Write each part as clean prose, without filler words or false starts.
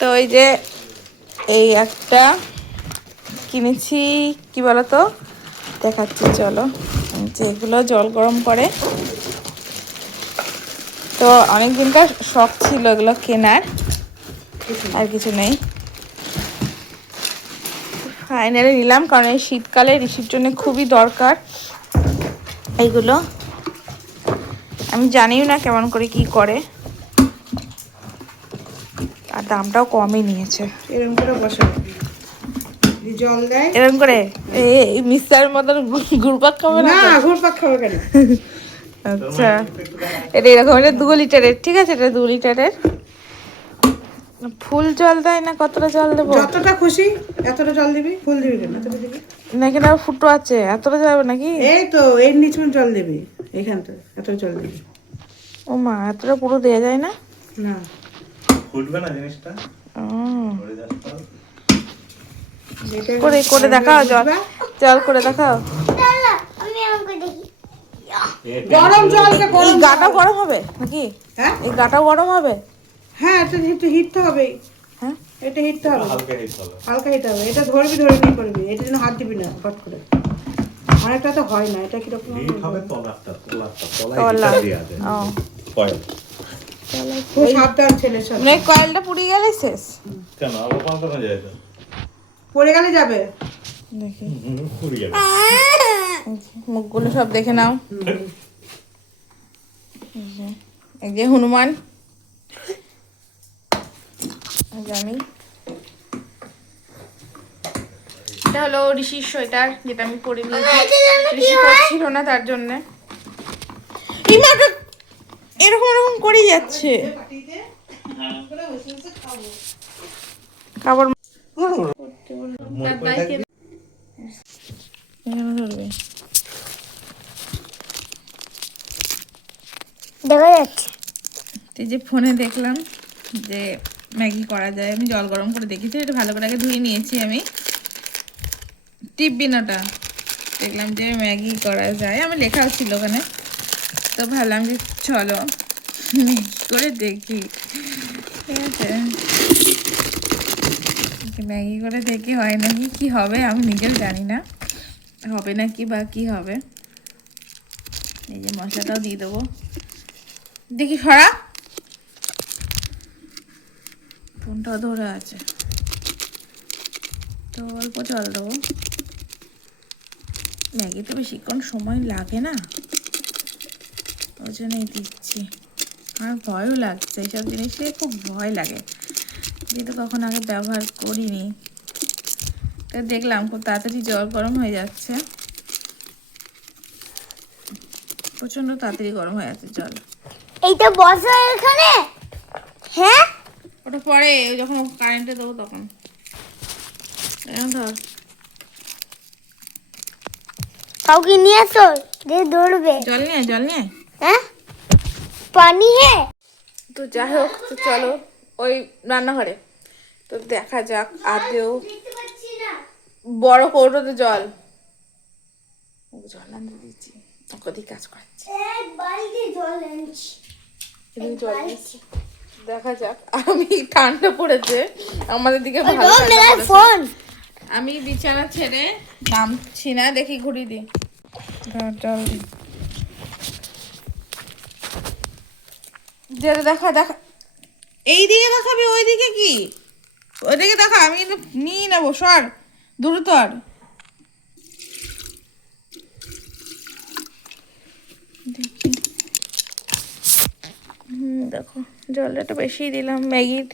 তো এই যে এই একটা কিনেছি, কি বলতো দেখাচ্ছি চলো। যেগুলো জল গরম করে, তো অনেক দিনকার শখ ছিল এগুলো কেনার, আর কিছু নেই। ফাইনালি নিলাম, কারণ এই শীতকালে ঋষির জন্য খুবই দরকার এইগুলো। আমি জানিও না কেমন করে কি করে, আর দামটাও কমই নিয়েছে। এরকম করে বসে জল দেয়, এরকম করে এই মিক্সারের মতন ঘুরপাক খাবে না? না ঘুরপাক খাবে কেন? আচ্ছা, এটা এরকম, এটা 2 লিটারের, ঠিক আছে, এটা 2 লিটারের। ফুল জল দেয় না? কতটা জল দেবো? যতটা খুশি এতটা জল দিবি। ফুল দিবি কেন? এতটা দিবি না, এখানে আর ফুটো আছে, এতটা যাবে নাকি? এই তো এর নিচে জল দিবি, এইখানটা এতটা জল দিবি। ও মা, এতটা পুরো দেয়া যায় না? না ফুটবে না জিনিসটা। করে করে দেখাও, জল জল করে দেখাও। গরম জল, এই গাটাও গরম হবে নাকি? হ্যাঁ এই গাটাও গরম হবে? হ্যাঁ, এটা একটু হিট তো হবে। হ্যাঁ, এটা হিট তো হবে, হালকা হিট হবে। হালকা হিট হবে। এটা ধরবি কি করবি, এটা যেন হাত দিবি না ফট করে। অনেকটা তো হয় না, এটা কিরকম হিট হবে তলাটা, তলায় তলা। হিটার দেয়া আছে। ও, কয়েল। খুব সাবধান ছেলে সব। মানে কয়েলটা পুড়ে গেলে শেষ। কেন আবার পাল্টানো যায় তো? পড়ে গেলে যাবে। দেখি পুড়ে যাবে। মুখগুলো সব দেখে নাও। এই যে হনুমান, আমি এটা হলো ঋষির সোয়েটার, যেটা আমি পরে নিয়েছি। ঋষি পরছিল না, তার জন্য এরকম এরকম করেই যাচ্ছে খাবার। দেখা যাচ্ছে। এই যে ফোনে দেখলাম যে ম্যাগি করা যায়, আমি জল গরম করে দেখেছি, এটা ভালো করে আগে ধুয়ে নিয়েছি আমি। টিপবিন ওটা, দেখলাম যে ম্যাগি করা যায়, আমি লেখাও ছিল ওখানে, তো ভাবলাম যে চলো ম্যাগি করে দেখি। ঠিক আছে, ম্যাগি করে দেখি হয় নাকি, কি হবে আমি নিজেও জানি না, হবে নাকি বা কি হবে। এই যে মশলাটাও দিয়ে দেবো, দেখি সরা, ফোনটাও ধরে আছে, তো অল্প জল দেবো। ম্যাগিতে বেশিক্ষণ সময় লাগে না, ওই জন্যই দিচ্ছি। আমার ভয়ও লাগছে, এইসব জিনিসে খুব ভয় লাগে, যেহেতু কখন আগে ব্যবহার করিনি। তো দেখলাম খুব তাড়াতাড়ি জল গরম হয়ে যাচ্ছে, প্রচণ্ড তাড়াতাড়ি গরম হয়ে যাচ্ছে জল। এইটা বসা এখানে। হ্যাঁ, ওটা পরে যখন কারেন্টে দেবো তখন। ধর, কাউকে নিয়ে আসো যে ধরবে। জল নিয়ে জল নিয়ে। হ্যাঁ, পানি হ্যাঁ। তো যাই হোক, তো চলো ওই রান্নাঘরে, তো দেখা যাক আদেও বড় কৌটোতে জল জল আনতে দিচ্ছি, ওকে কাজ করাচ্ছি, জল দিচ্ছি। দেখা যাক, আমি ঠান্ডা পড়েছে আমাদের দিকে, ভালো ঠান্ডা পড়েছে। আমি বিছানা ছেড়ে নামছি না, দেখি ঘুরি দি জল দি। যেটা দেখা দেখা, এই দিকে দেখাবি, ওই দিকে কি, ওইদিকে দেখা, আমি কিন্তু নিয়ে নেবো, সর দ্রুতর। দেখো জলটা একটু বেশি দিলাম, ম্যাগির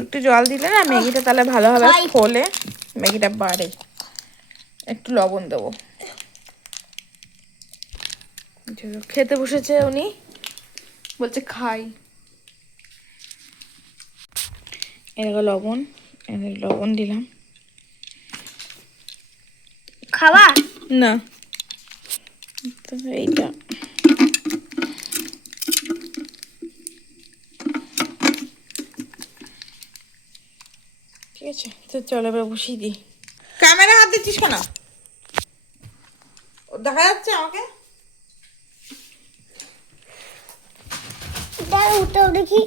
একটু জল দিলে না ম্যাগিটা তাহলে ভালোভাবে ফোলে, ম্যাগিটা বাড়ে। একটু লবণ দেবো। খেতে বসেছে উনি, বলছে খাই। এরকম লবণ, লবণ দিলাম। খাবা না, তো এইটা ঠিক আছে। তো চলো এবার বসিয়ে দিই। ক্যামেরা হাত দিচ্ছিস কেন? ও দেখা যাচ্ছে আমাকে। উঠাও দেখি।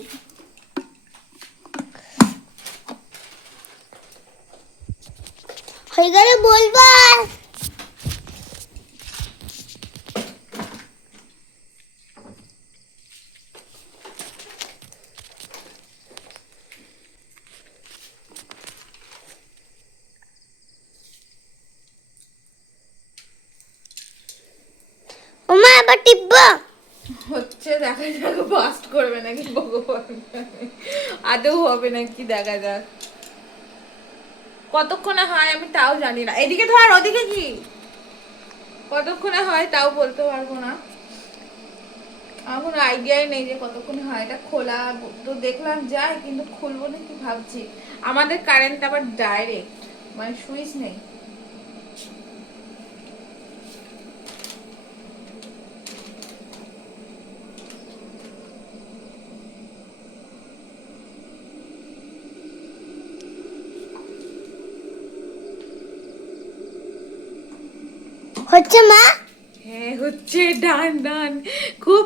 হয়ে গেলে বলবা। ওমা আবার টিপবা। হচ্ছে দেখা যাক বাস্ট করবে নাকি ভগবান, আদৌ হবে নাকি দেখা যাক। কতক্ষণে হয় আমি তাও জানি না। এদিকে ধর, ওদিকে কি কতক্ষণে হয় তাও বলতে পারবো না। আমার কোনো আইডিয়াই নেই যে কতক্ষণে হয়। এটা খোলা তো দেখলাম যায়, কিন্তু খুলবো না কি ভাবছি। আমাদের কারেন্ট আবার ডাইরেক্ট, মানে সুইচ নেই। হচ্ছে মা। হ্যাঁ হচ্ছে, ডান ডান। খুব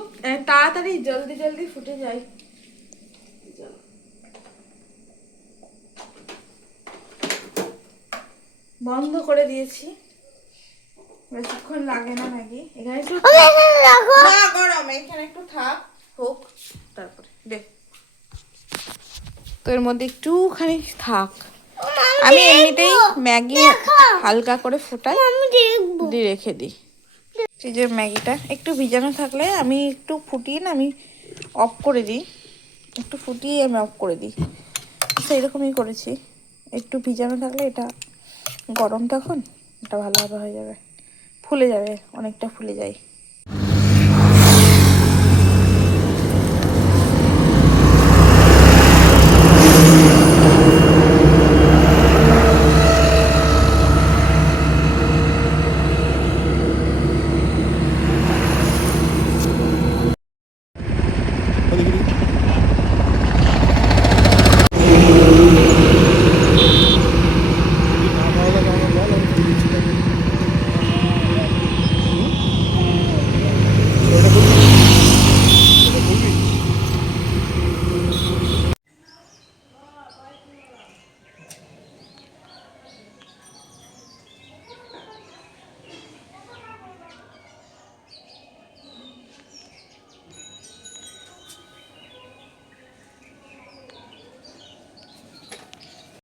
তাড়াতাড়ি জলদি জলদি ফুটে যায়। বন্ধ করে দিয়েছি, বেশিক্ষণ লাগে না নাকি। এখানে একটু রাখো। না গরম, এখানে একটু থাক, হোক, তারপরে দেখ। তো এর মধ্যে একটুখানি থাক। আমি এমনিতেই ম্যাগি হালকা করে ফোটাই, আমি দেখবো। দিয়ে রেখে দিই। এই যে ম্যাগিটা একটু ভিজানো থাকলে আমি একটু ফুটিয়ে না আমি অফ করে দিই, একটু ফুটিয়ে আমি অফ করে দিই। সেই রকমই করেছি। একটু ভিজানো থাকলে এটা গরম, তখন এটা ভালোভাবে হয়ে যাবে, ফুলে যাবে, অনেকটা ফুলে যায়।